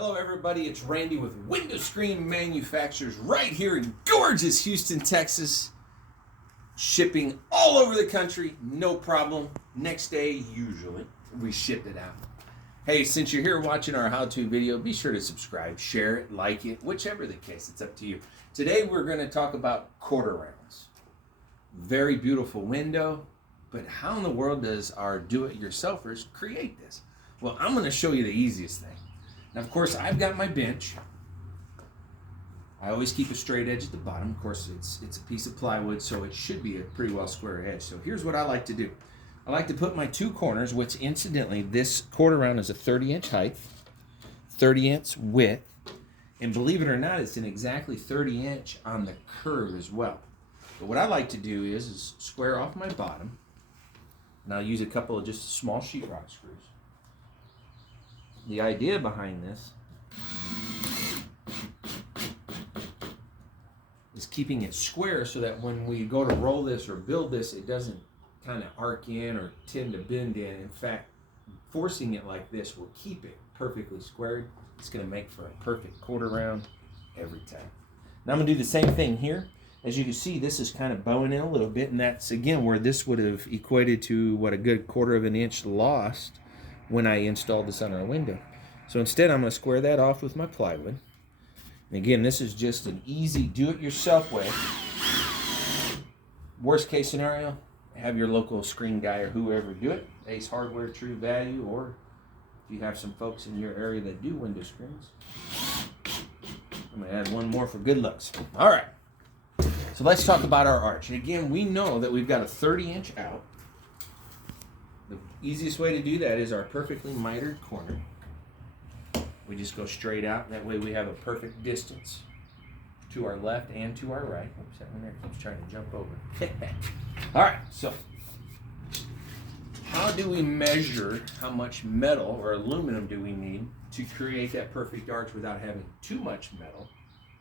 Hello everybody, it's Randy with Window Screen Manufacturers right here in gorgeous Houston, Texas. Shipping all over the country, no problem. Next day, usually, we ship it out. Hey, since you're here watching our how-to video, be sure to subscribe, share it, like it, whichever the case, it's up to you. Today we're going to talk about quarter rounds. Very beautiful window, but how in the world does our do-it-yourselfers create this? Well, I'm going to show you the easiest thing. Now, of course, I've got my bench. I always keep a straight edge at the bottom. Of course, it's a piece of plywood, so it should be a pretty well square edge. So here's what I like to do. I like to put my two corners, which incidentally, this quarter round is a 30-inch height, 30-inch width, and believe it or not, it's an exactly 30-inch on the curve as well. But what I like to do is square off my bottom, and I'll use a couple of just small sheetrock screws. The idea behind this is keeping it square so that when we go to roll this or build this, it doesn't kind of arc in or tend to bend in. In fact, forcing it like this will keep it perfectly squared. It's going to make for a perfect quarter round every time. Now I'm going to do the same thing here. As you can see, this is kind of bowing in a little bit, and that's again where this would have equated to what a good 1/4 of an inch lost when I installed this on our window. So instead, I'm going to square that off with my plywood. And again, this is just an easy do-it-yourself way. Worst case scenario, have your local screen guy or whoever do it. Ace Hardware, True Value, or if you have some folks in your area that do window screens. I'm going to add one more for good looks. All right. So let's talk about our arch. And again, we know that we've got a 30-inch out. The easiest way to do that is our perfectly mitered corner. We just go straight out. That way we have a perfect distance to our left and to our right. Oops, that one there keeps trying to jump over. All right, so how do we measure how much metal or aluminum do we need to create that perfect arch without having too much metal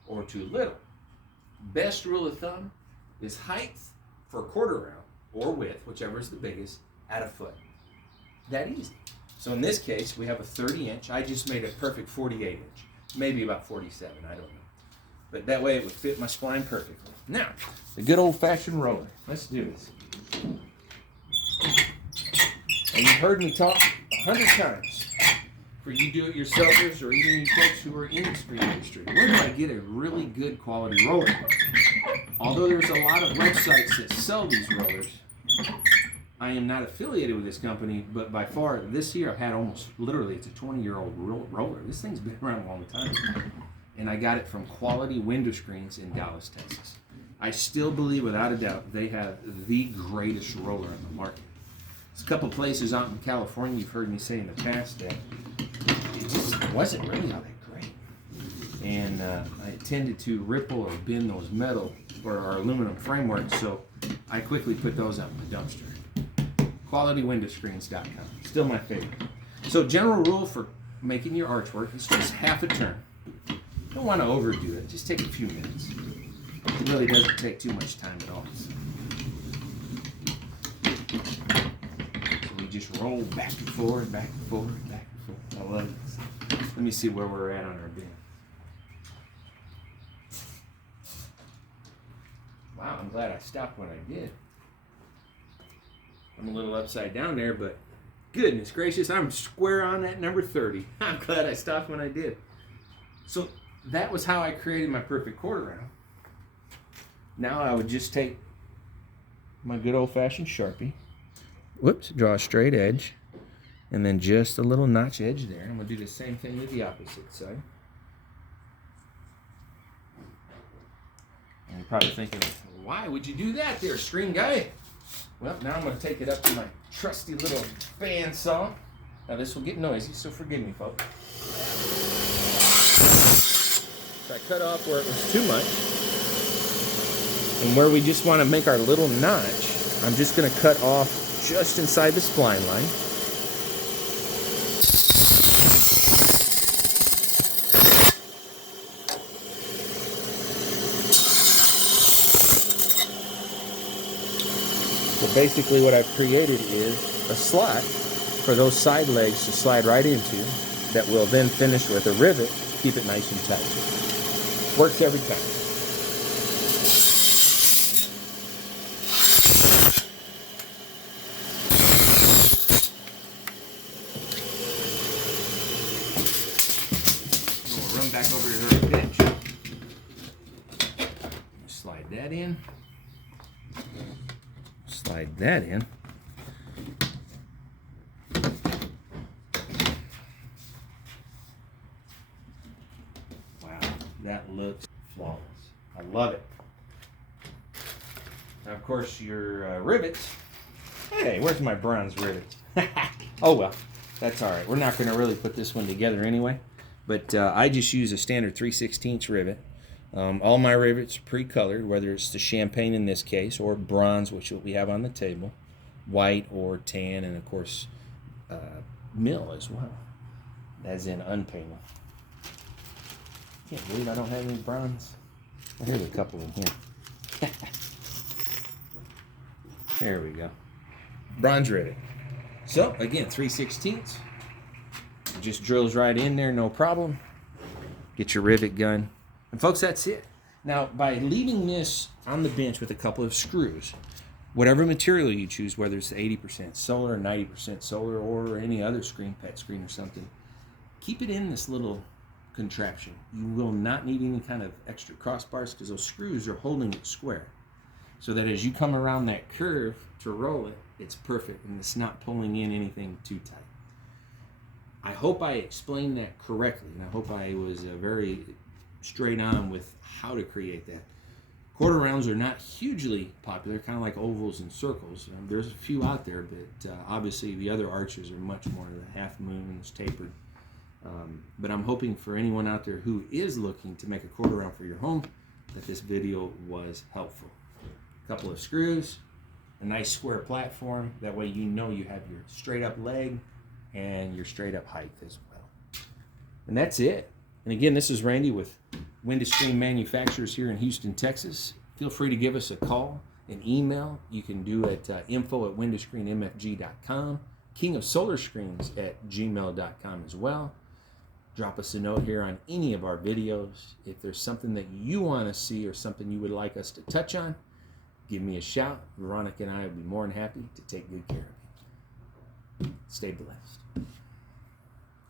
or too little? Best rule of thumb is height for a quarter round or width, whichever is the biggest, at a foot. That easy. So in this case, we have a 30-inch. I just made a perfect 48-inch, maybe about 47, I don't know. But that way it would fit my spline perfectly. Now, the good old-fashioned roller. Let's do this. And you've heard me talk 100 times. For you do-it-yourselfers or even you folks who are in the screen industry, where do I get a really good quality roller? Although there's a lot of websites that sell these rollers, I am not affiliated with this company, but by far, this year I've had almost, literally, it's a 20-year-old roller. This thing's been around a long time. And I got it from Quality Window Screens in Dallas, Texas. I still believe, without a doubt, they have the greatest roller on the market. There's a couple places out in California, you've heard me say in the past, that it just wasn't really all that great. And I tended to ripple or bend those metal or our aluminum frameworks, so I quickly put those out in the dumpster. QualityWindowScreens.com. Still my favorite. So general rule for making your archwork is just half a turn. Don't want to overdo it. Just take a few minutes. It really doesn't take too much time at all. So we just roll back and forward, back and forward, back and forward. I love this. Let me see where we're at on our bin. Wow, I'm glad I stopped when I did. I'm a little upside down there, but goodness gracious, I'm square on that number 30. I'm glad I stopped when I did. So that was how I created my perfect quarter round. Now I would just take my good old-fashioned Sharpie. Whoops, draw a straight edge, and then just a little notch edge there. I'm going to do the same thing with the opposite side. And you're probably thinking, why would you do that there, screen guy? Well, now I'm going to take it up to my trusty little bandsaw. Now this will get noisy, so forgive me, folks. So I cut off where it was too much. And where we just want to make our little notch, I'm just going to cut off just inside the spline line. So basically what I've created is a slot for those side legs to slide right into that we'll then finish with a rivet. Keep it nice and tight. Works every time. We'll run back over to our bench. Slide that in. Slide that in. Wow, that looks flawless. I love it. Now, of course, your rivets. Hey, where's my bronze rivets? Oh, well, that's all right. We're not going to really put this one together anyway. But I just use a standard 3/16 rivet. All my rivets are pre-colored, whether it's the champagne in this case, or bronze, which we have on the table, white or tan, and of course, mill as well, as in unpainted. Can't believe I don't have any bronze. Well, here's a couple in here. There we go. Bronze rivet. So, again, 3/16. It just drills right in there, no problem. Get your rivet gun. And folks, that's it. Now, by leaving this on the bench with a couple of screws, whatever material you choose, whether it's 80% solar, 90% solar, or any other screen, pet screen or something, keep it in this little contraption. You will not need any kind of extra crossbars because those screws are holding it square. So that as you come around that curve to roll it, it's perfect and it's not pulling in anything too tight. I hope I explained that correctly, and I hope I was very straight on with how to create that. Quarter rounds are not hugely popular, kind of like ovals and circles. There's a few out there, but obviously the other arches are much more the half moons, tapered. But I'm hoping for anyone out there who is looking to make a quarter round for your home that this video was helpful. A couple of screws, a nice square platform. That way you know you have your straight up leg and your straight up height as well. And that's it. And again, this is Randy with Window Screen Manufacturers here in Houston, Texas. Feel free to give us a call, an email. You can do it info@windowscreenmfg.com, kingofsolarscreens@gmail.com as well. Drop us a note here on any of our videos. If there's something that you want to see or something you would like us to touch on, give me a shout. Veronica and I would be more than happy to take good care of you. Stay blessed.